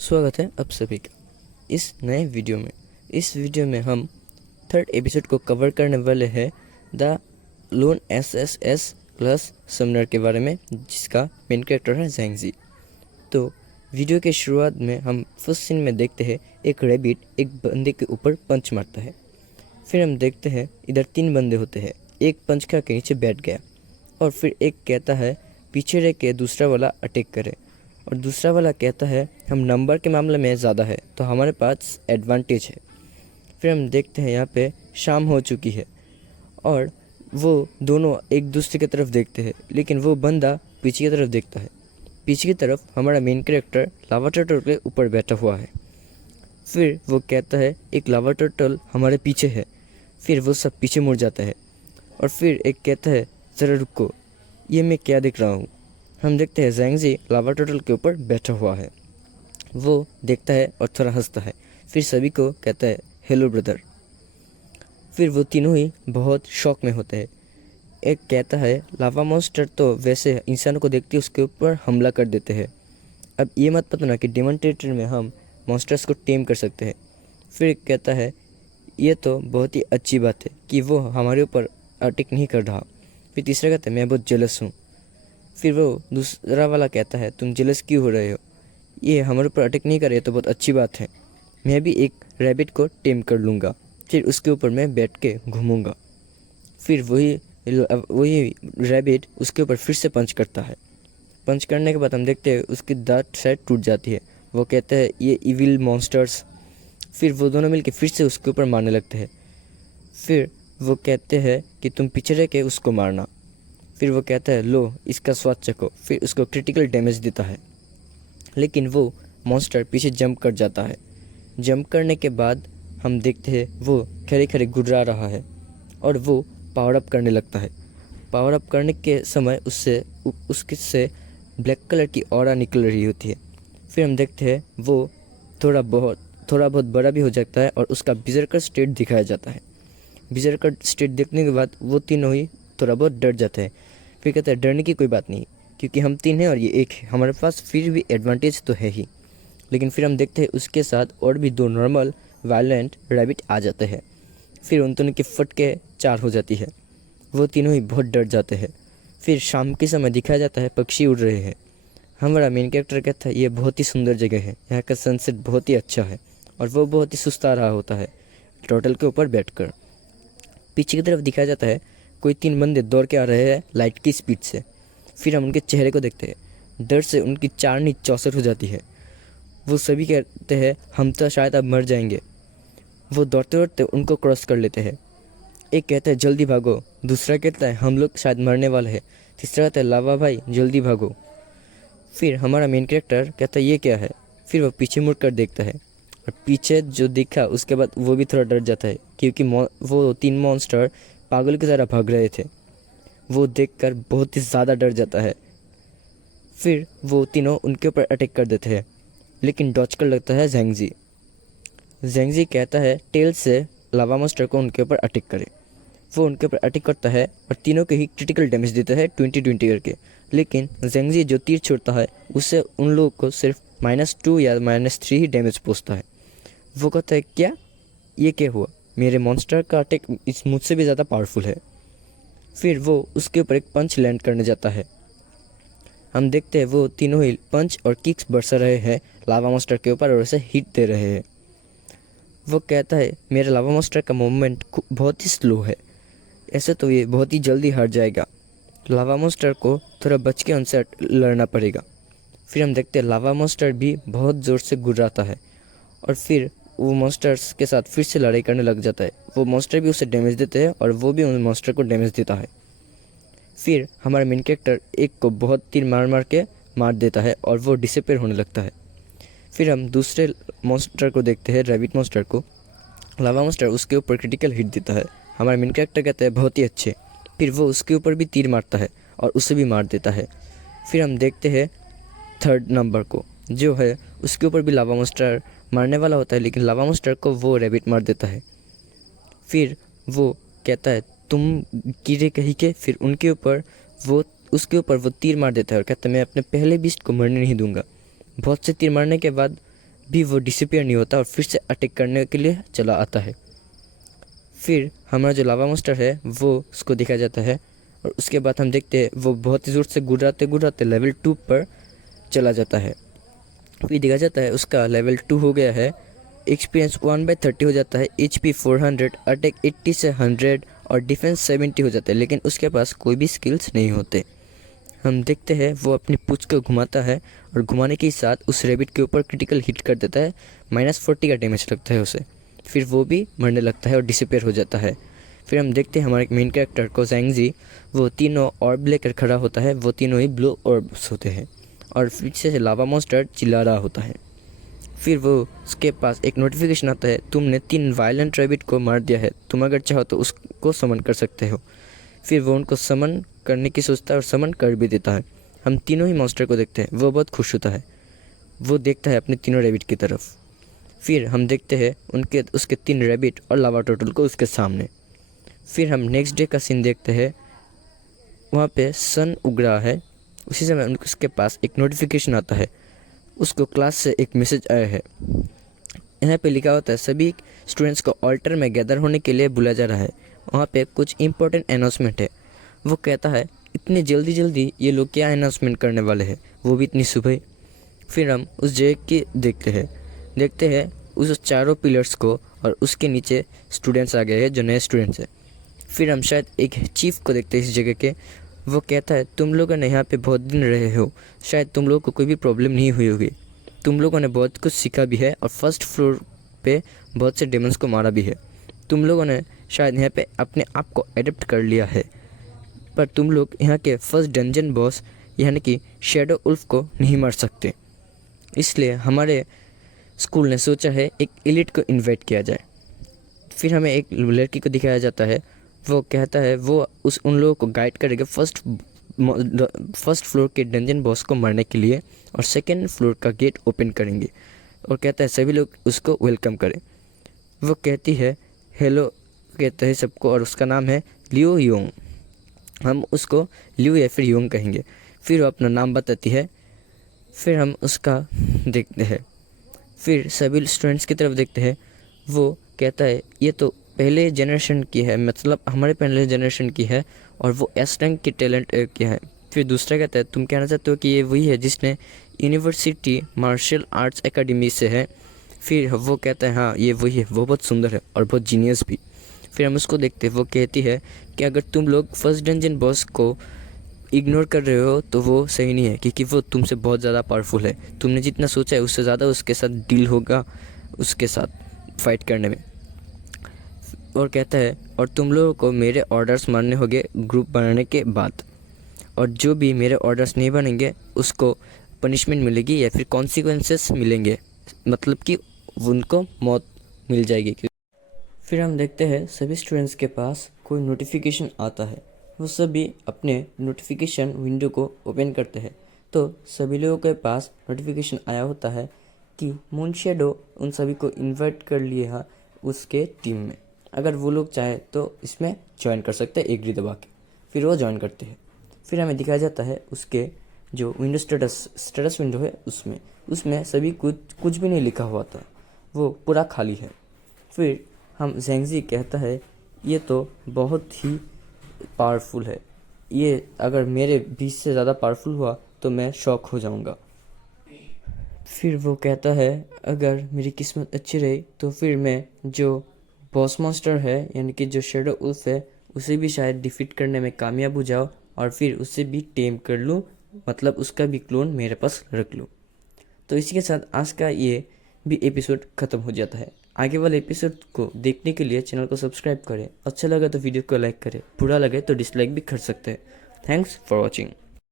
स्वागत है आप सभी का इस नए वीडियो में। इस वीडियो में हम थर्ड एपिसोड को कवर करने वाले हैं the loan SSS class Sumner के बारे में, जिसका मेन कैरेक्टर है ज़ैंग-ज़ी। तो वीडियो के शुरुआत में हम फर्स्ट सीन में देखते हैं एक रैबिट एक बंदे के ऊपर पंच मारता है। फिर हम देखते हैं इधर 3 बंदे होते हैं, एक पंच खा के नीचे बैठ गया और फिर एक कहता है पीछे रह के दूसरा वाला अटैक करे, और दूसरा वाला कहता है हम नंबर के मामले में ज़्यादा है तो हमारे पास एडवांटेज है। फिर हम देखते हैं यहाँ पे शाम हो चुकी है और वो दोनों एक दूसरे की तरफ देखते हैं, लेकिन वो बंदा पीछे की तरफ देखता है। पीछे की तरफ हमारा मेन कैरेक्टर लावा टर्टल के ऊपर बैठा हुआ है। फिर वो कहता है एक लावा टर्टल हमारे पीछे है। फिर वो सब पीछे मुड़ जाता है और फिर एक कहता है ज़रा रुको, ये मैं क्या देख रहा हूँ। हम देखते हैं ज़ैंग-ज़ी लावा टर्टल के ऊपर बैठा हुआ है। वो देखता है और थोड़ा हंसता है, फिर सभी को कहता है हेलो ब्रदर। फिर वो तीनों ही बहुत शौक में होते हैं। एक कहता है लावा मॉन्स्टर तो वैसे इंसानों को देखते ही उसके ऊपर हमला कर देते हैं, अब ये मत पता ना कि डेमन टेरिटरी में हम मॉन्स्टर्स को टेम कर सकते हैं। फिर एक कहता है ये तो बहुत ही अच्छी बात है कि वो हमारे ऊपर अटैक नहीं कर रहा। फिर तीसरा कहता है मैं बहुत जेलस हूँ। फिर वो दूसरा वाला कहता है तुम जेलस क्यों हो रहे हो, ये हमारे ऊपर अटैक नहीं कर रहे तो बहुत अच्छी बात है, मैं भी एक रैबिट को टेम कर लूँगा, फिर उसके ऊपर मैं बैठ के घूमूँगा। फिर वही रैबिट उसके ऊपर फिर से पंच करता है। पंच करने के बाद हम देखते हैं उसकी दांत शायद टूट जाती है। वो कहते हैं ये इविल मॉन्स्टर्स। फिर वो दोनों मिलके फिर से उसके ऊपर मारने लगते हैं। फिर वो कहते हैं कि तुम पीछे रह के उसको मारना। फिर वो कहता है लो इसका स्वाद चखो। फिर उसको क्रिटिकल डैमेज देता है, लेकिन वो मॉन्स्टर पीछे जंप कर जाता है। जंप करने के बाद हम देखते हैं वो खड़े खड़े गुर्रा रहा है और वो पावर अप करने लगता है। पावर अप करने के समय उसके से ब्लैक कलर की ऑरा निकल रही होती है। फिर हम देखते हैं वो थोड़ा बहुत बड़ा भी हो जाता है और उसका बिजर्कर स्टेट दिखाया जाता है। बिजर्कर स्टेट देखने के बाद वो तीनों ही थोड़ा बहुत डर जाते हैं। फिर कहते हैं डरने की कोई बात नहीं, क्योंकि हम 3 हैं और ये एक है, हमारे पास फिर भी एडवांटेज तो है ही। लेकिन फिर हम देखते हैं उसके साथ और भी 2 नॉर्मल वायलेंट रैबिट आ जाते हैं। फिर उन दोनों की फटके 4 हो जाती है। वो तीनों ही बहुत डर जाते हैं। फिर शाम के समय दिखाया जाता है पक्षी उड़ रहे हैं। हमारा मेन कैरेक्टर कहता है ये बहुत ही सुंदर जगह है, यहाँ का सनसेट बहुत ही अच्छा है, और वो बहुत ही सुस्ता रहा होता है टर्टल के ऊपर बैठकर। पीछे की तरफ दिखाया जाता है कोई 3 बंदे दौड़ के आ रहे हैं लाइट की स्पीड से। फिर हम उनके चेहरे को देखते हैं, डर से उनकी चारनी चौसठ हो जाती है। वो सभी कहते हैं हम तो शायद अब मर जाएंगे। वो दौड़ते दौड़ते उनको क्रॉस कर लेते हैं। एक कहता है जल्दी भागो, दूसरा कहता है हम लोग शायद मरने वाले हैं, तीसरा कहता है लावा भाई जल्दी भागो। फिर हमारा मेन कैरेक्टर कहता है ये क्या है। फिर वो पीछे मुड़ कर देखता है और पीछे जो दिखा उसके बाद वो भी थोड़ा डर जाता है, क्योंकि वो 3 मॉन्स्टर पागल की तरह भाग रहे थे। वो देखकर बहुत ही ज़्यादा डर जाता है। फिर वो तीनों उनके ऊपर अटैक कर देते हैं, लेकिन डॉज कर लगता है ज़ैंग-ज़ी। ज़ैंग-ज़ी कहता है टेल से लावा मॉन्स्टर को उनके ऊपर अटैक करे। वो उनके ऊपर अटैक करता है और तीनों के ही क्रिटिकल डैमेज देता है 20-20 करके। लेकिन ज़ैंग-ज़ी जो तीर छोड़ता है उससे उन लोगों को सिर्फ -2 या -3 ही डैमेज पहुँचता है। वो कहता है क्या, ये क्या हुआ, मेरे मॉन्स्टर का अटैक इस मुझसे भी ज़्यादा पावरफुल है। फिर वो उसके ऊपर एक पंच लैंड करने जाता है। हम देखते हैं वो तीनों ही पंच और किक्स बरसा रहे हैं लावा मॉन्स्टर के ऊपर और उसे हिट दे रहे हैं। वो कहता है मेरा लावा मॉन्स्टर का मूवमेंट बहुत ही स्लो है, ऐसे तो ये बहुत ही जल्दी हार जाएगा। लावा मॉन्स्टर को थोड़ा बच के उनसे लड़ना पड़ेगा। फिर हम देखते हैं लावा मॉन्स्टर भी बहुत ज़ोर से गुर्राता है और फिर वो मॉन्स्टर्स के साथ फिर से लड़ाई करने लग जाता है। वो मॉन्स्टर भी उसे डैमेज देते हैं और वो भी उन मॉन्स्टर को डैमेज देता है। फिर हमारा मेन कैरेक्टर एक को बहुत तीर मार के मार देता है और वो डिसअपीयर होने लगता है। फिर हम दूसरे मॉन्स्टर को देखते हैं, रैबिट मॉन्स्टर को। लावा मॉन्स्टर उसके ऊपर क्रिटिकल हिट देता है। हमारा मेन कैरेक्टर कहता है बहुत ही अच्छे। फिर वो उसके ऊपर भी तीर मारता है और उसे भी मार देता है। फिर हम देखते हैं 3rd नंबर को, जो है उसके ऊपर भी लावा मॉन्स्टर मारने वाला होता है, लेकिन लावा मॉन्स्टर को वो रैबिट मार देता है। फिर वो कहता है तुम कीड़े कहीं के। फिर उसके ऊपर वो तीर मार देता है और कहता है मैं अपने पहले बीस्ट को मरने नहीं दूंगा। बहुत से तीर मारने के बाद भी वो डिसअपियर नहीं होता और फिर से अटैक करने के लिए चला आता है। फिर हमारा जो लावा मॉन्स्टर है वो उसको देखा जाता है और उसके बाद हम देखते हैं वो बहुत ही ज़ोर से गुर्राते लेवल 2 पर चला जाता है। फिर देखा जाता है उसका लेवल 2 हो गया है, एक्सपीरियंस 1/30 हो जाता है, HP 400, अटैक 80 से 100 और डिफेंस 70 हो जाता है, लेकिन उसके पास कोई भी स्किल्स नहीं होते। हम देखते हैं वो अपनी पूंछ को घुमाता है और घुमाने के साथ उस रैबिट के ऊपर क्रिटिकल हिट कर देता है, -40 का डैमेज लगता है उसे। फिर वो भी मरने लगता है और डिसअपियर हो जाता है। फिर हम देखते हैं हमारे मेन कैरेक्टर को ज़ैंगजी, वो तीनों ऑर्ब लेकर खड़ा होता है, वो तीनों ही ब्लू ऑर्ब्स होते हैं और पीछे से लावा मॉन्स्टर चिल्ला रहा होता है। फिर वो उसके पास एक नोटिफिकेशन आता है, तुमने 3 वायलेंट रैबिट को मार दिया है, तुम अगर चाहो तो उसको समन कर सकते हो। फिर वो उनको समन करने की सोचता है और समन कर भी देता है। हम तीनों ही मॉन्स्टर को देखते हैं, वो बहुत खुश होता है, वो देखता है अपने तीनों रैबिट की तरफ। फिर हम देखते हैं उसके 3 रैबिट और लावा टर्टल को उसके सामने। फिर हम नेक्स्ट डे का सीन देखते हैं, वहाँ पे सन उग रहा है। उसी समय उसके पास एक नोटिफिकेशन आता है, उसको क्लास से एक मैसेज आया है। यहाँ पे लिखा होता है सभी स्टूडेंट्स को ऑल्टर में गैदर होने के लिए बुलाया जा रहा है, वहाँ पे कुछ इंपॉर्टेंट अनाउंसमेंट है। वो कहता है इतनी जल्दी ये लोग क्या अनाउंसमेंट करने वाले हैं, वो भी इतनी सुबह। फिर हम उस जगह की देखते हैं उस चारों पिलर्स को और उसके नीचे स्टूडेंट्स आ गए हैं जो नए स्टूडेंट्स हैं। फिर हम शायद एक चीफ को देखते हैं इस जगह के। वो कहता है तुम लोगों ने यहाँ पे बहुत दिन रहे हो, शायद तुम लोगों को कोई भी प्रॉब्लम नहीं हुई होगी, तुम लोगों ने बहुत कुछ सीखा भी है और फर्स्ट फ्लोर पे बहुत से डेमन्स को मारा भी है, तुम लोगों ने शायद यहाँ पे अपने आप को एडेप्ट कर लिया है, पर तुम लोग यहाँ के फर्स्ट डंजन बॉस यानी कि शैडो उल्फ को नहीं मार सकते। इसलिए हमारे स्कूल ने सोचा है एक एलिट को इनवाइट किया जाए। फिर हमें एक लड़की को दिखाया जाता है, वो कहता है वो उन लोगों को गाइड करेगा फर्स्ट फ्लोर के डंजन बॉस को मारने के लिए और सेकेंड फ्लोर का गेट ओपन करेंगे और कहता है सभी लोग उसको वेलकम करें। वो कहती है हेलो कहता है सबको और उसका नाम है लियो योंग, हम उसको लियो या फिर योंग कहेंगे। फिर वो अपना नाम बताती है, फिर हम उसका देखते हैं, फिर सभी स्टूडेंट्स की तरफ देखते हैं। वो कहता है ये तो पहले जनरेशन की है, मतलब हमारे पहले जनरेशन की है और वो एस रैंक की टैलेंट की है। फिर दूसरा कहता है तुम कहना चाहते हो कि ये वही है जिसने यूनिवर्सिटी मार्शल आर्ट्स एकेडमी से है। फिर वो कहता है हाँ ये वही है, वो बहुत सुंदर है और बहुत जीनियस भी। फिर हम उसको देखते हैं, वो कहती है कि अगर तुम लोग फर्स्ट डंजन बॉस को इग्नोर कर रहे हो तो वो सही नहीं है, क्योंकि वो तुमसे बहुत ज़्यादा पावरफुल है, तुमने जितना सोचा है उससे ज़्यादा उसके साथ डील होगा उसके साथ फाइट करने में। और कहता है और तुम लोगों को मेरे ऑर्डर्स मानने होंगे ग्रुप बनाने के बाद, और जो भी मेरे ऑर्डर्स नहीं बनेंगे उसको पनिशमेंट मिलेगी या फिर कॉन्सिक्वेंसेस मिलेंगे, मतलब कि उनको मौत मिल जाएगी। फिर हम देखते हैं सभी स्टूडेंट्स के पास कोई नोटिफिकेशन आता है, वो सभी अपने नोटिफिकेशन विंडो को ओपन करते हैं तो सभी लोगों के पास नोटिफिकेशन आया होता है कि मून शैडो उन सभी को इन्वाइट कर लिया है उसके टीम में, अगर वो लोग चाहे तो इसमें ज्वाइन कर सकते हैं एग्री दबा के। फिर वो ज्वाइन करते हैं। फिर हमें दिखाया जाता है उसके जो विंडो स्टेटस विंडो है उसमें सभी कुछ भी नहीं लिखा हुआ था, वो पूरा खाली है। फिर हम ज़ैंगजी कहता है ये तो बहुत ही पावरफुल है, ये अगर मेरे 20 से ज़्यादा पावरफुल हुआ तो मैं शॉक हो जाऊंगा। फिर वो कहता है अगर मेरी किस्मत अच्छी रही तो फिर मैं जो बॉस मॉन्स्टर है यानी कि जो शैडो उल्फ है उसे भी शायद डिफीट करने में कामयाब हो जाओ और फिर उसे भी टेम कर लूँ, मतलब उसका भी क्लोन मेरे पास रख लूँ। तो इसी के साथ आज का ये भी एपिसोड ख़त्म हो जाता है। आगे वाले एपिसोड को देखने के लिए चैनल को सब्सक्राइब करें, अच्छा लगा तो वीडियो को लाइक करें, बुरा लगे तो डिसलाइक भी कर सकते हैं। Thanks for watching.